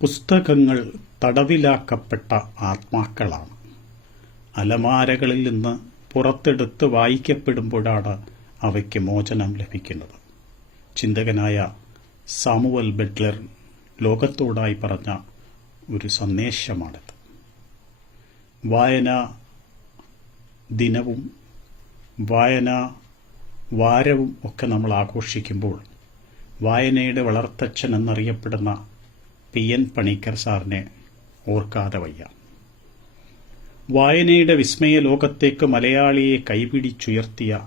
പുസ്തകങ്ങൾ തടവിലാക്കപ്പെട്ട ആത്മാക്കളാണ്. അലമാരകളിൽ നിന്ന് പുറത്തെടുത്ത് വായിക്കപ്പെടുമ്പോഴാണ് അവയ്ക്ക് മോചനം ലഭിക്കുന്നത്. ചിന്തകനായ സാമുവൽ ബട്ട്ലർ ലോകത്തോടായി പറഞ്ഞ ഒരു സന്ദേശമാണിത്. വായനാ ദിനവും വായനാ വാരവും ഒക്കെ നമ്മൾ ആഘോഷിക്കുമ്പോൾ വായനയുടെ വളർത്തച്ഛൻ എന്നറിയപ്പെടുന്ന പി.എൻ. പണിക്കർ സാറിനെ ഓർക്കാതെ വയ്യ. വായനയുടെ വിസ്മയ ലോകത്തേക്ക് മലയാളിയെ കൈപിടിച്ചുയർത്തിയ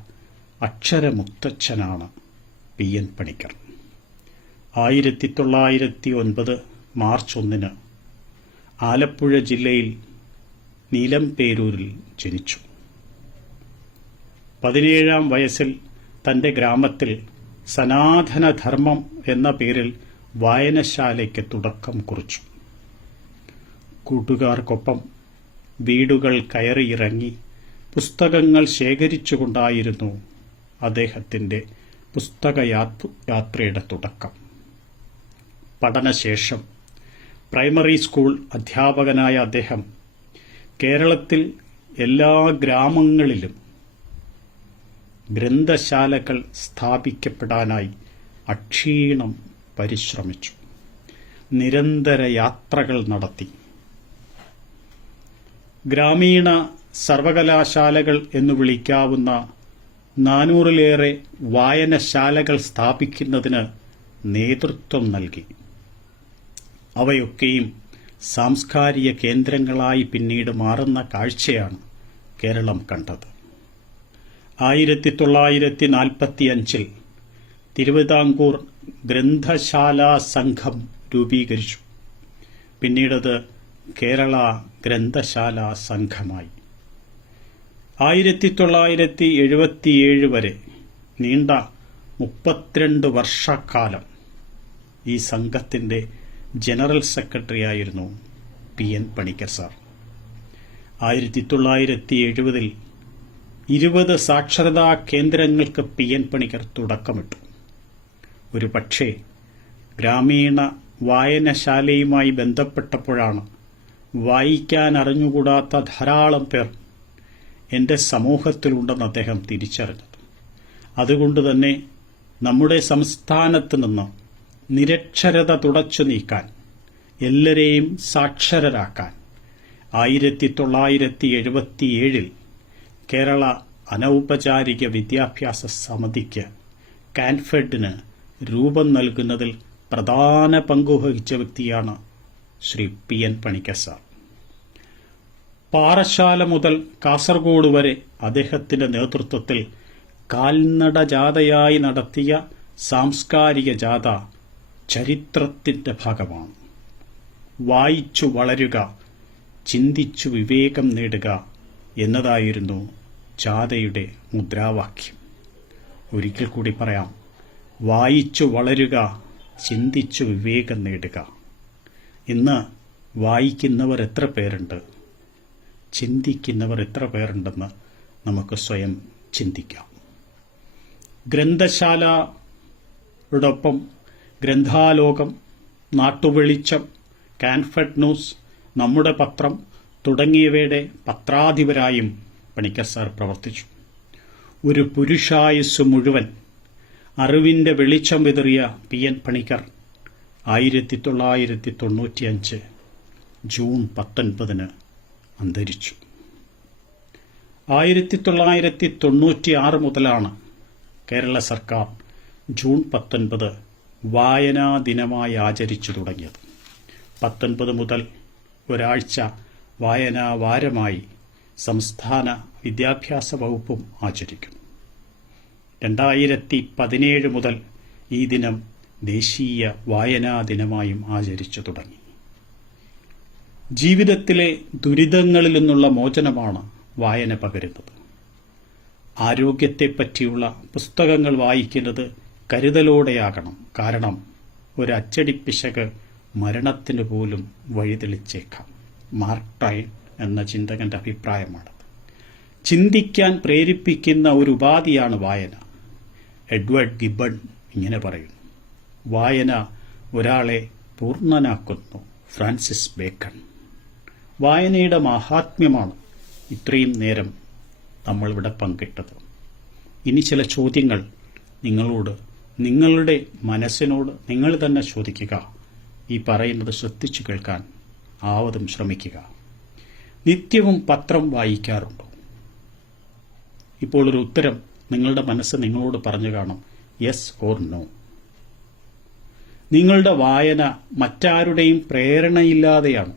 അക്ഷരമുത്തച്ഛനാണ് പി.എൻ. പണിക്കർ. 1909 മാർച്ച് 1 ആലപ്പുഴ ജില്ലയിൽ നീലംപേരൂരിൽ ജനിച്ചു. 17-ാം വയസ്സിൽ തന്റെ ഗ്രാമത്തിൽ സനാതനധർമ്മം എന്ന പേരിൽ വായനശാലയ്ക്ക് തുടക്കം കുറിച്ചു. കൂട്ടുകാർക്കൊപ്പം വീടുകൾ കയറിയിറങ്ങി പുസ്തകങ്ങൾ ശേഖരിച്ചുകൊണ്ടായിരുന്നു അദ്ദേഹത്തിന്റെ പുസ്തകയാത്രയുടെ തുടക്കം. പഠനശേഷം പ്രൈമറി സ്കൂൾ അധ്യാപകനായ അദ്ദേഹം കേരളത്തിൽ എല്ലാ ഗ്രാമങ്ങളിലും ഗ്രന്ഥശാലകൾ സ്ഥാപിക്കപ്പെടാനായി അക്ഷീണം പരിശ്രമിച്ചു. നിരന്തര യാത്രകൾ നടത്തി. ഗ്രാമീണ സർവകലാശാലകൾ എന്നു വിളിക്കാവുന്ന 400-ലേറെ വായനശാലകൾ സ്ഥാപിക്കുന്നതിന് നേതൃത്വം നൽകി. അവയൊക്കെയും സാംസ്കാരിക കേന്ദ്രങ്ങളായി പിന്നീട് മാറുന്ന കാഴ്ചയാണ് കേരളം കണ്ടത്. 1945 തിരുവിതാംകൂർ ഗ്രന്ഥശാലാ സംഘം രൂപീകരിച്ചു. പിന്നീടത് കേരള ഗ്രന്ഥശാലാ സംഘമായി. 1977 വരെ നീണ്ട 32 വർഷക്കാലം ഈ സംഘത്തിന്റെ ജനറൽ സെക്രട്ടറിയായിരുന്നു പി.എൻ. പണിക്കർ സാർ. 1970 20 സാക്ഷരതാ കേന്ദ്രങ്ങൾക്ക് പി.എൻ. പണിക്കർ തുടക്കമിട്ടു. ഒരു പക്ഷേ ഗ്രാമീണ വായനശാലയുമായി ബന്ധപ്പെട്ടപ്പോഴാണ് വായിക്കാൻ അറിഞ്ഞുകൂടാത്ത ധാരാളം പേർ എന്റെ സമൂഹത്തിലുണ്ടെന്ന് അദ്ദേഹം തിരിച്ചറിഞ്ഞത്. അതുകൊണ്ടുതന്നെ നമ്മുടെ സംസ്ഥാനത്ത് നിന്ന് നിരക്ഷരത തുടച്ചു നീക്കാൻ, എല്ലാവരെയും സാക്ഷരരാക്കാൻ 1977 കേരള അനൗപചാരിക വിദ്യാഭ്യാസ സമിതിക്ക് കാൻഫെഡിന് രൂപം നൽകുന്നതിൽ പ്രധാന പങ്കുവഹിച്ച വ്യക്തിയാണ് ശ്രീ പി.എൻ. പണിക്കർ സാർ. പാറശാല മുതൽ കാസർഗോഡ് വരെ അദ്ദേഹത്തിന്റെ നേതൃത്വത്തിൽ കാൽനട ജാഥയായി നടത്തിയ സാംസ്കാരിക ജാഥ ചരിത്രത്തിന്റെ ഭാഗമാണ്. വായിച്ചു വളരുക, ചിന്തിച്ചു വിവേകം നേടുക എന്നതായിരുന്നു ജാഥയുടെ മുദ്രാവാക്യം. ഒരിക്കൽ കൂടി പറയാം: വായിച്ചു വളരുക, ചിന്തിച്ചു വിവേകം നേടുക. ഇന്ന് വായിക്കുന്നവർ എത്ര പേരുണ്ട്, ചിന്തിക്കുന്നവർ എത്ര പേരുണ്ടെന്ന് നമുക്ക് സ്വയം ചിന്തിക്കാം. ഗ്രന്ഥശാലയോടൊപ്പം ഗ്രന്ഥാലോകം, നാട്ടുവെളിച്ചം, കാൻഫെഡ് ന്യൂസ്, നമ്മുടെ പത്രം തുടങ്ങിയവയുടെ പത്രാധിപരായും പണിക്കർ സാർ പ്രവർത്തിച്ചു. ഒരു പുരുഷായുസ് മുഴുവൻ അറിവിന്റെ വെളിച്ചം വിതറിയ പി.എൻ. പണിക്കർ 1995 ജൂൺ 19 അന്തരിച്ചു. 1996 മുതലാണ് കേരള സർക്കാർ ജൂൺ 19 വായനാ ദിനമായി ആചരിച്ചു തുടങ്ങിയത്. 19 മുതൽ ഒരാഴ്ച വായനാ വാരമായി സംസ്ഥാന വിദ്യാഭ്യാസ വകുപ്പും ആചരിക്കും. 2017 മുതൽ ഈ ദിനം ദേശീയ വായനാ ദിനമായും ആചരിച്ചു തുടങ്ങി. ജീവിതത്തിലെ ദുരിതങ്ങളിൽ നിന്നുള്ള മോചനമാണ് വായന പകരുന്നത്. ആരോഗ്യത്തെപ്പറ്റിയുള്ള പുസ്തകങ്ങൾ വായിക്കുന്നത് കരുതലോടെയാകണം. കാരണം ഒരു അച്ചടിപ്പിശക് മരണത്തിന് പോലും വഴിതെളിച്ചേക്കാം. മാർക്ക് ട്വൈൻ എന്ന ചിന്തകന്റെ അഭിപ്രായമാണ്. ചിന്തിക്കാൻ പ്രേരിപ്പിക്കുന്ന ഒരു ഉപാധിയാണ് വായന. എഡ്വേർഡ് ഗിബൺ ഇങ്ങനെ പറയുന്നു: വായന ഒരാളെ പൂർണ്ണനാക്കുന്നു, ഫ്രാൻസിസ് ബേക്കൺ. വായനയുടെ മാഹാത്മ്യമാണ് ഇത്രയും നേരം നമ്മളിവിടെ പങ്കിട്ടത്. ഇനി ചില ചോദ്യങ്ങൾ നിങ്ങളോട്, നിങ്ങളുടെ മനസ്സിനോട് നിങ്ങൾ തന്നെ ചോദിക്കുക. ഈ പറയുന്നത് ശ്രദ്ധിച്ചു കേൾക്കാൻ ആവതും ശ്രമിക്കുക. നിത്യവും പത്രം വായിക്കാറുണ്ടോ? ഇപ്പോൾ ഒരു ഉത്തരം നിങ്ങളുടെ മനസ്സ് നിങ്ങളോട് പറഞ്ഞു കാണും, യെസ് ഓർ നോ. നിങ്ങളുടെ വായന മറ്റാരുടെയും പ്രേരണയില്ലാതെയാണ്,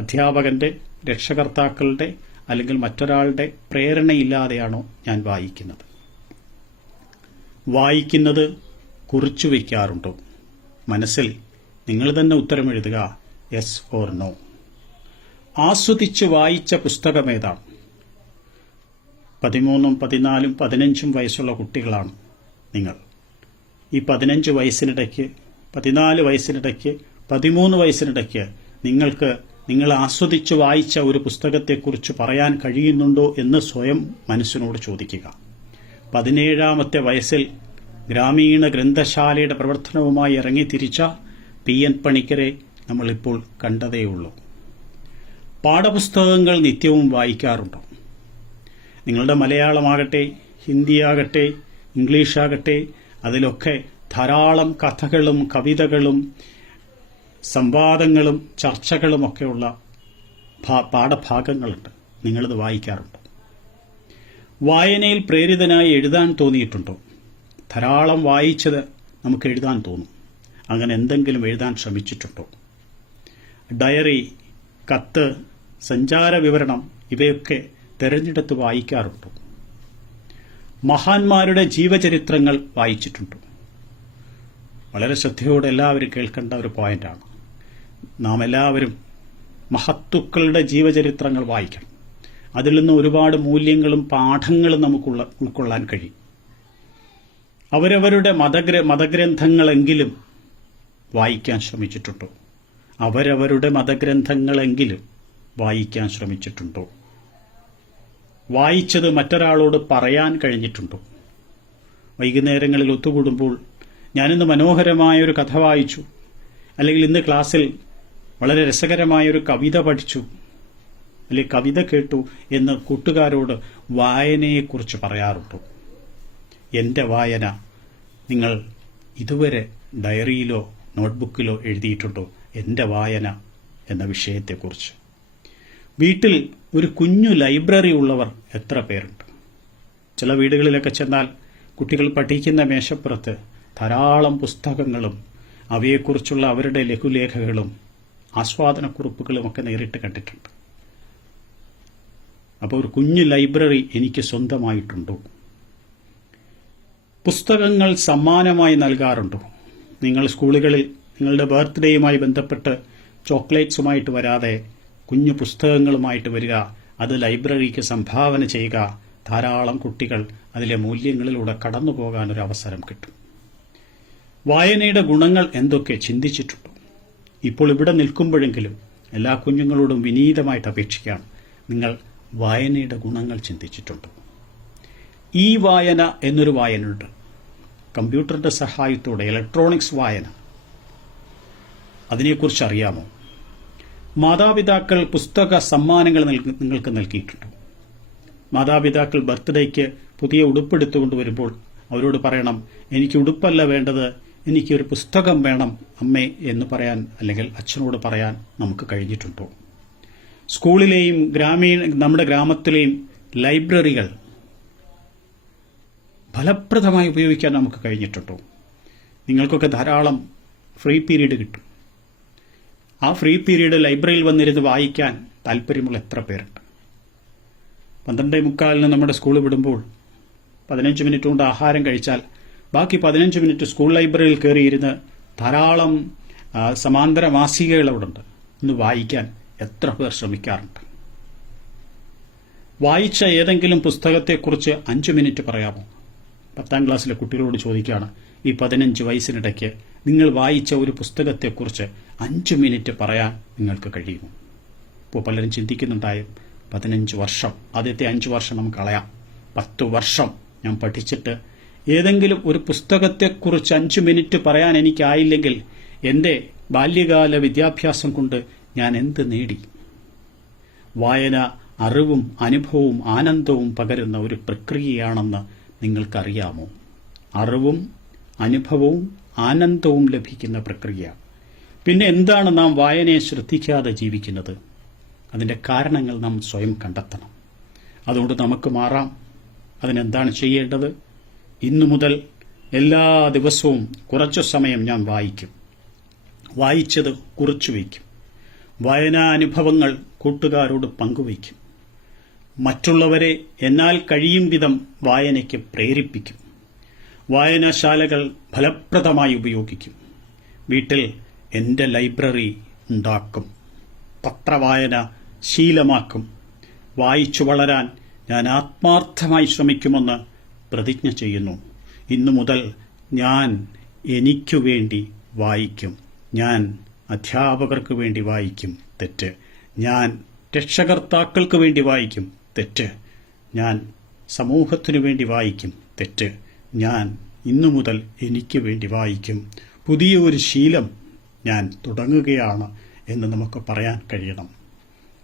അധ്യാപകന്റെ, രക്ഷകർത്താക്കളുടെ അല്ലെങ്കിൽ മറ്റൊരാളുടെ പ്രേരണയില്ലാതെയാണോ ഞാൻ വായിക്കുന്നത്? വായിക്കുന്നത് കുറിച്ചു വയ്ക്കാറുണ്ടോ? മനസ്സിൽ നിങ്ങൾ തന്നെ ഉത്തരം എഴുതുക, യെസ് ഓർ നോ. ആസ്വദിച്ച് വായിച്ച പുസ്തകമേതാണ്? 13, 14, 15 വയസ്സുള്ള കുട്ടികളാണ് നിങ്ങൾ. ഈ 15 വയസ്സിനിടയ്ക്ക്, 14 വയസ്സിനിടയ്ക്ക്, 13 വയസ്സിനിടയ്ക്ക് നിങ്ങൾ ആസ്വദിച്ച് വായിച്ച ഒരു പുസ്തകത്തെക്കുറിച്ച് പറയാൻ കഴിയുന്നുണ്ടോ എന്ന് സ്വയം മനസ്സിനോട് ചോദിക്കുക. 17ാമത്തെ വയസ്സിൽ ഗ്രാമീണ ഗ്രന്ഥശാലയുടെ പ്രവർത്തനവുമായി ഇറങ്ങിത്തിരിച്ച PN പണിക്കരെ നമ്മളിപ്പോൾ കണ്ടതേയുള്ളൂ. പാഠപുസ്തകങ്ങൾ നിത്യവും വായിക്കാറുണ്ടോ? നിങ്ങളുടെ മലയാളമാകട്ടെ, ഹിന്ദിയാകട്ടെ, ഇംഗ്ലീഷാകട്ടെ, അതിലൊക്കെ ധാരാളം കഥകളും കവിതകളും സംവാദങ്ങളും ചർച്ചകളുമൊക്കെയുള്ള പാഠഭാഗങ്ങളുണ്ട്. നിങ്ങളിത് വായിക്കാറുണ്ടോ? വായനയിൽ പ്രേരിതനായി എഴുതാൻ തോന്നിയിട്ടുണ്ടോ? ധാരാളം വായിച്ചത് നമുക്ക് എഴുതാൻ തോന്നും. അങ്ങനെ എന്തെങ്കിലും എഴുതാൻ ശ്രമിച്ചിട്ടുണ്ടോ? ഡയറി, കത്ത്, സഞ്ചാര വിവരണം ഇവയൊക്കെ തെരഞ്ഞെടുത്ത് വായിക്കാറുണ്ടോ? മഹാന്മാരുടെ ജീവചരിത്രങ്ങൾ വായിച്ചിട്ടുണ്ടോ? വളരെ ശ്രദ്ധയോടെ എല്ലാവരും കേൾക്കേണ്ട ഒരു പോയിന്റാണ്. നാം എല്ലാവരും മഹത്തുക്കളുടെ ജീവചരിത്രങ്ങൾ വായിക്കണം. അതിൽ നിന്ന് ഒരുപാട് മൂല്യങ്ങളും പാഠങ്ങളും നമുക്ക് ഉൾക്കൊള്ളാൻ കഴിയും. അവരവരുടെ മതഗ്രന്ഥങ്ങളെങ്കിലും വായിക്കാൻ ശ്രമിച്ചിട്ടുണ്ടോ? അവരവരുടെ മതഗ്രന്ഥങ്ങളെങ്കിലും വായിക്കാൻ ശ്രമിച്ചിട്ടുണ്ടോ? വായിച്ചത് മറ്റൊരാളോട് പറയാൻ കഴിഞ്ഞിട്ടുണ്ടോ? വൈകുന്നേരങ്ങളിൽ ഒത്തുകൂടുമ്പോൾ ഞാനിന്ന് മനോഹരമായൊരു കഥ വായിച്ചു, അല്ലെങ്കിൽ ഇന്ന് ക്ലാസ്സിൽ വളരെ രസകരമായൊരു കവിത പഠിച്ചു, അല്ലെങ്കിൽ കവിത കേട്ടു എന്ന് കൂട്ടുകാരോട് വായനയെക്കുറിച്ച് പറയാറുണ്ടോ? എന്റെ വായന നിങ്ങൾ ഇതുവരെ ഡയറിയിലോ നോട്ട്ബുക്കിലോ എഴുതിയിട്ടുണ്ടോ? എന്റെ വായന എന്ന വിഷയത്തെക്കുറിച്ച്. വീട്ടിൽ ഒരു കുഞ്ഞു ലൈബ്രറി ഉള്ളവർ എത്ര പേരുണ്ട്? ചില വീടുകളിലൊക്കെ ചെന്നാൽ കുട്ടികൾ പഠിക്കുന്ന മേശപ്പുറത്ത് ധാരാളം പുസ്തകങ്ങളും അവയെക്കുറിച്ചുള്ള അവരുടെ ലഘുലേഖകളും ആസ്വാദനക്കുറിപ്പുകളുമൊക്കെ നേരിട്ട് കണ്ടിട്ടുണ്ട്. അപ്പോൾ ഒരു കുഞ്ഞു ലൈബ്രറി എനിക്ക് സ്വന്തമായിട്ടുണ്ടോ? പുസ്തകങ്ങൾ സമ്മാനമായി നൽകാറുണ്ടോ? നിങ്ങൾ സ്കൂളുകളിൽ നിങ്ങളുടെ ബർത്ത്ഡേയുമായി ബന്ധപ്പെട്ട് ചോക്ലേറ്റ്സുമായിട്ട് വരാതെ കുഞ്ഞു പുസ്തകങ്ങളുമായിട്ട് വരിക, അത് ലൈബ്രറിക്ക് സംഭാവന ചെയ്യുക. ധാരാളം കുട്ടികൾ അതിലെ മൂല്യങ്ങളിലൂടെ കടന്നു പോകാൻ ഒരു അവസരം കിട്ടും. വായനയുടെ ഗുണങ്ങൾ എന്തൊക്കെ ചിന്തിച്ചിട്ടുണ്ടോ? ഇപ്പോൾ ഇവിടെ നിൽക്കുമ്പോഴെങ്കിലും എല്ലാ കുഞ്ഞുങ്ങളോടും വിനീതമായിട്ട് അപേക്ഷിക്കുകയാണ്, നിങ്ങൾ വായനയുടെ ഗുണങ്ങൾ ചിന്തിച്ചിട്ടുണ്ടോ? ഈ വായന എന്നൊരു വായനയുണ്ട്. കമ്പ്യൂട്ടറിന്റെ സഹായത്തോടെ ഇലക്ട്രോണിക്സ് വായന. അതിനെക്കുറിച്ച് അറിയാമോ? മാതാപിതാക്കൾ പുസ്തക സമ്മാനങ്ങൾ നിങ്ങൾക്ക് നൽകിയിട്ടുണ്ടോ? മാതാപിതാക്കൾ ബർത്ത്ഡേക്ക് പുതിയ ഉടുപ്പെടുത്തുകൊണ്ട് വരുമ്പോൾ അവരോട് പറയണം, എനിക്ക് ഉടുപ്പല്ല വേണ്ടത്, എനിക്കൊരു പുസ്തകം വേണം അമ്മേ എന്ന് പറയാൻ, അല്ലെങ്കിൽ അച്ഛനോട് പറയാൻ നമുക്ക് കഴിഞ്ഞിട്ടുണ്ടോ? സ്കൂളിലെയും നമ്മുടെ ഗ്രാമത്തിലെയും ലൈബ്രറികൾ ഫലപ്രദമായി ഉപയോഗിക്കാൻ നമുക്ക് കഴിഞ്ഞിട്ടുണ്ടോ? നിങ്ങൾക്കൊക്കെ ധാരാളം ഫ്രീ പീരീഡ് കിട്ടും. ആ ഫ്രീ പീരീഡ് ലൈബ്രറിയിൽ വന്നിരുന്ന് വായിക്കാൻ താല്പര്യമുള്ള എത്ര പേരുണ്ട്? 12:45 നമ്മുടെ സ്കൂൾ വിടുമ്പോൾ 15 മിനിറ്റ് കൊണ്ട് ആഹാരം കഴിച്ചാൽ ബാക്കി 15 മിനിറ്റ് സ്കൂൾ ലൈബ്രറിയിൽ കയറിയിരുന്ന് ധാരാളം സമാന്തര മാസികകൾ അവിടെ ഉണ്ട്. ഇന്ന് വായിക്കാൻ എത്ര പേർ ശ്രമിക്കാറുണ്ട്? വായിച്ച ഏതെങ്കിലും പുസ്തകത്തെക്കുറിച്ച് 5 മിനിറ്റ് പറയാമോ? 10ാം ക്ലാസ്സിലെ കുട്ടികളോട് ചോദിക്കുകയാണ്, ഈ 15 വയസ്സിനിടയ്ക്ക് നിങ്ങൾ വായിച്ച ഒരു പുസ്തകത്തെക്കുറിച്ച് 5 മിനിറ്റ് പറയാൻ നിങ്ങൾക്ക് കഴിയുമോ? ഇപ്പോൾ പലരും ചിന്തിക്കുന്നുണ്ടായും 15 വർഷം, ആദ്യത്തെ 5 വർഷം നമുക്ക് കളയാം, 10 വർഷം ഞാൻ പഠിച്ചിട്ട് ഏതെങ്കിലും ഒരു പുസ്തകത്തെക്കുറിച്ച് 5 മിനിറ്റ് പറയാൻ എനിക്കായില്ലെങ്കിൽ എൻ്റെ ബാല്യകാല വിദ്യാഭ്യാസം കൊണ്ട് ഞാൻ എന്ത് നേടി? വായന അറിവും അനുഭവവും ആനന്ദവും പകരുന്ന ഒരു പ്രക്രിയയാണെന്ന് നിങ്ങൾക്കറിയാമോ? അറിവും അനുഭവവും ആനന്ദവും ലഭിക്കുന്ന പ്രക്രിയ. പിന്നെ എന്താണ് നാം വായനയെ ശ്രദ്ധിക്കാതെ ജീവിക്കുന്നത്? അതിന്റെ കാരണങ്ങൾ നാം സ്വയം കണ്ടെത്തണം. അതുകൊണ്ട് നമുക്ക് മാറാം. അതിനെന്താണ് ചെയ്യേണ്ടത്? ഇന്നു മുതൽ എല്ലാ ദിവസവും കുറച്ചു സമയം ഞാൻ വായിക്കും. വായിച്ചത് കുറിച്ചു വയ്ക്കും. വായനാനുഭവങ്ങൾ കൂട്ടുകാരോട് പങ്കുവയ്ക്കും. മറ്റുള്ളവരെ എന്നാൽ കഴിയും വിധം വായനയ്ക്ക് പ്രേരിപ്പിക്കും. വായനാശാലകൾ ഫലപ്രദമായി ഉപയോഗിക്കും. വീട്ടിൽ എന്റെ ലൈബ്രറി ഉണ്ടാക്കും. പത്രവായന ശീലമാക്കും. വായിച്ചു വളരാൻ ഞാൻ ആത്മാർത്ഥമായി ശ്രമിക്കുമെന്ന് പ്രതിജ്ഞ ചെയ്യുന്നു. ഇന്നു മുതൽ ഞാൻ എനിക്കു വേണ്ടി വായിക്കും. ഞാൻ അധ്യാപകർക്ക് വേണ്ടി വായിക്കും. തെറ്റ്. ഞാൻ രക്ഷകർത്താക്കൾക്ക് വേണ്ടി വായിക്കും. തെറ്റ്. ഞാൻ സമൂഹത്തിനു വേണ്ടി വായിക്കും. തെറ്റ്. ഞാൻ ഇന്നു മുതൽ എനിക്ക് വേണ്ടി വായിക്കും. പുതിയ ഒരു ശീലം ഞാൻ തുടങ്ങുകയാണ് എന്ന് നമുക്ക് പറയാൻ കഴിയണം.